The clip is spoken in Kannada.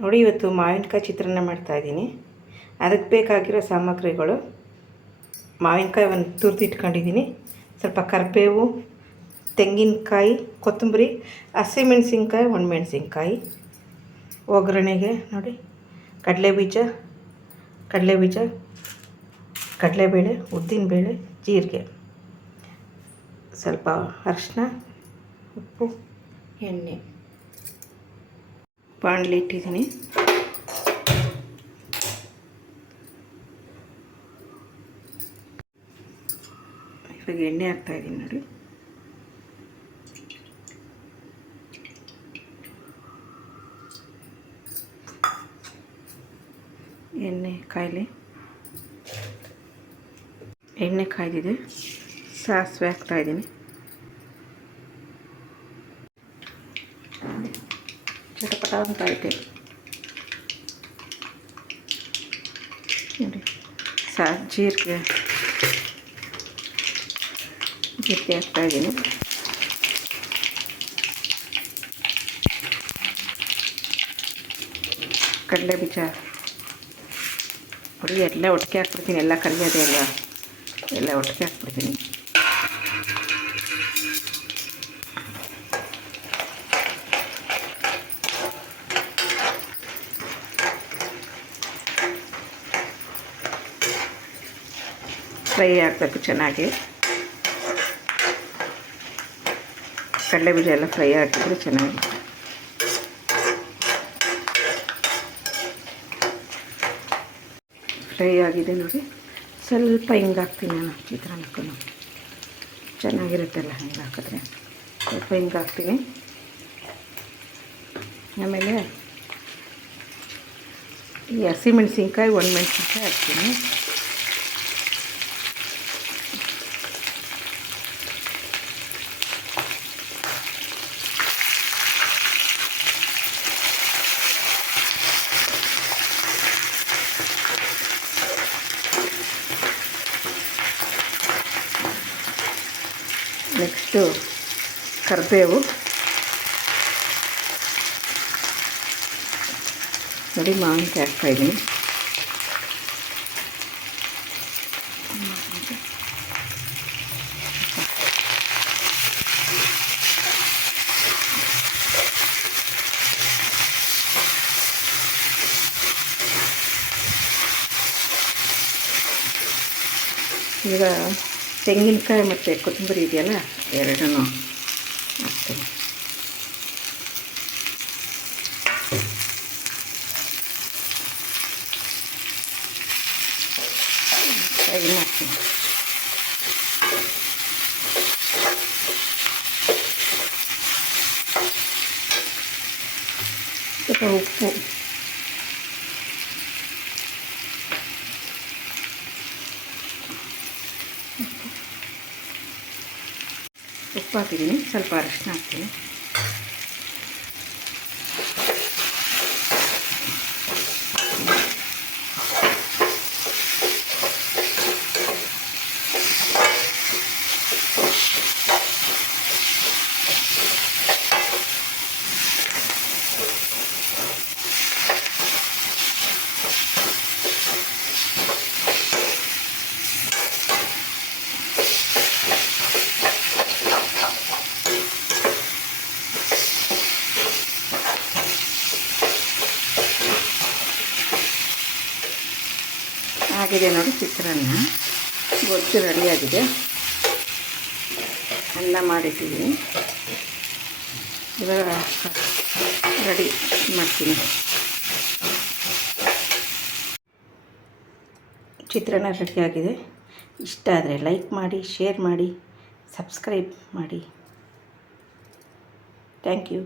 ನೋಡಿ, ಇವತ್ತು ಮಾವಿನಕಾಯಿ ಚಿತ್ರಾನ್ನ ಮಾಡ್ತಾಯಿದ್ದೀನಿ ಅದಕ್ಕೆ ಬೇಕಾಗಿರೋ ಸಾಮಗ್ರಿಗಳು. ಮಾವಿನಕಾಯಿ ಒಂದು ತುರಿದು ಇಟ್ಕೊಂಡಿದ್ದೀನಿ. ಸ್ವಲ್ಪ ಕರಿಬೇವು, ತೆಂಗಿನಕಾಯಿ, ಕೊತ್ತಂಬರಿ ಹಸಿಮೆಣಸಿನ್ಕಾಯಿ ಒಣಮೆಣಸಿನ್ಕಾಯಿ ಒಗ್ಗರಣೆಗೆ ನೋಡಿ, ಕಡಲೆಬೀಜ ಕಡಲೆಬೀಜ, ಕಡಲೆಬೇಳೆ, ಉದ್ದಿನಬೇಳೆ, ಜೀರಿಗೆ. ಸ್ವಲ್ಪ ಅರಿಶಿನ ಉಪ್ಪು, ಎಣ್ಣೆ. ಬಾಣಲಿ ಇಟ್ಟಿದ್ದೀನಿ ಇವಾಗ ಎಣ್ಣೆ ಹಾಕ್ತಾಯಿದ್ದೀನಿ ನೋಡಿ. ಎಣ್ಣೆ ಕಾಯಲಿ. ಎಣ್ಣೆ ಕಾಯ್ದಿದೆ. ಸಾಸಿವೆ ಹಾಕ್ತಾಯಿದ್ದೀನಿ ಚಟಪಟ ಅಂತ ಐತೆ. ನೋಡಿ. ಸಾ, ಜೀರಿಗೆ. ಜೀರಿಗೆ ಹಾಕ್ತಾಯಿದ್ದೀನಿ ಕಡಲೆ ಬೀಜ ನೋಡಿ, ಎಲ್ಲ ಒಟ್ಟಿಗೆ ಹಾಕ್ಬಿಡ್ತೀನಿ. ಎಲ್ಲ ಕರಿಯೋದೆ ಅಲ್ಲ. ಎಲ್ಲ ಒಟ್ಟಿಗೆ ಹಾಕ್ಬಿಡ್ತೀನಿ. ಫ್ರೈ ಆಗಬೇಕು ಚೆನ್ನಾಗಿ. ಕಡಲೆ ಬೀಜ ಎಲ್ಲ ಫ್ರೈ ಹಾಕಿದ್ರೆ ಚೆನ್ನಾಗಿ. ಫ್ರೈ ಆಗಿದೆ ನೋಡಿ. ಸ್ವಲ್ಪ ಹಿಂಗೆ ಹಾಕ್ತೀನಿ ನಾನು ಚಿತ್ರಾನ್ನಕ್ಕೂ ಚೆನ್ನಾಗಿರುತ್ತಲ್ಲ ಹಿಂಗೆ ಹಾಕಿದ್ರೆ. ಸ್ವಲ್ಪ ಹಿಂಗೆ ಹಾಕ್ತೀನಿ. ಆಮೇಲೆ ಈ ಹಸಿಮೆಣ್ಸಿನ್ಕಾಯಿ ಒಣಮೆಣ್ಸಿನ್ಕಾಯಿ ಹಾಕ್ತೀನಿ. ನೆಕ್ಸ್ಟು ಕರಿಬೇವು ನೋಡಿ ಮಾವಿನಕಾಯಿ ಹಾಕ್ತಾಯಿದ್ದೀನಿ ಈಗ ತೆಂಗಿನಕಾಯಿ ಮತ್ತು ಕೊತ್ತಂಬರಿ ಇದೆಯಲ್ಲ? ಎರಡೂ ಹಾಕ್ತೀನಿ ಫ್ರೈ ಮಾಡ್ತೀನಿ ಸ್ವಲ್ಪ ಉಪ್ಪು. ಉಪ್ಪು ಹಾಕಿದ್ದೀನಿ ಸ್ವಲ್ಪ ಅರಿಶಿನ ಹಾಕ್ತೀನಿ. ಆಗಿದೆ ನೋಡಿ ಚಿತ್ರಾನ್ನ. ಗೊಜ್ಜು ರೆಡಿಯಾಗಿದೆ ಅನ್ನ ಮಾಡಿಟ್ಟಿದ್ದೀನಿ ಇವಾಗ ರೆಡಿ ಮಾಡ್ತೀನಿ. ಚಿತ್ರಾನ್ನ ರೆಡಿಯಾಗಿದೆ ಇಷ್ಟ ಆದರೆ ಲೈಕ್ ಮಾಡಿ ಶೇರ್ ಮಾಡಿ ಸಬ್ಸ್ಕ್ರೈಬ್ ಮಾಡಿ. Thank you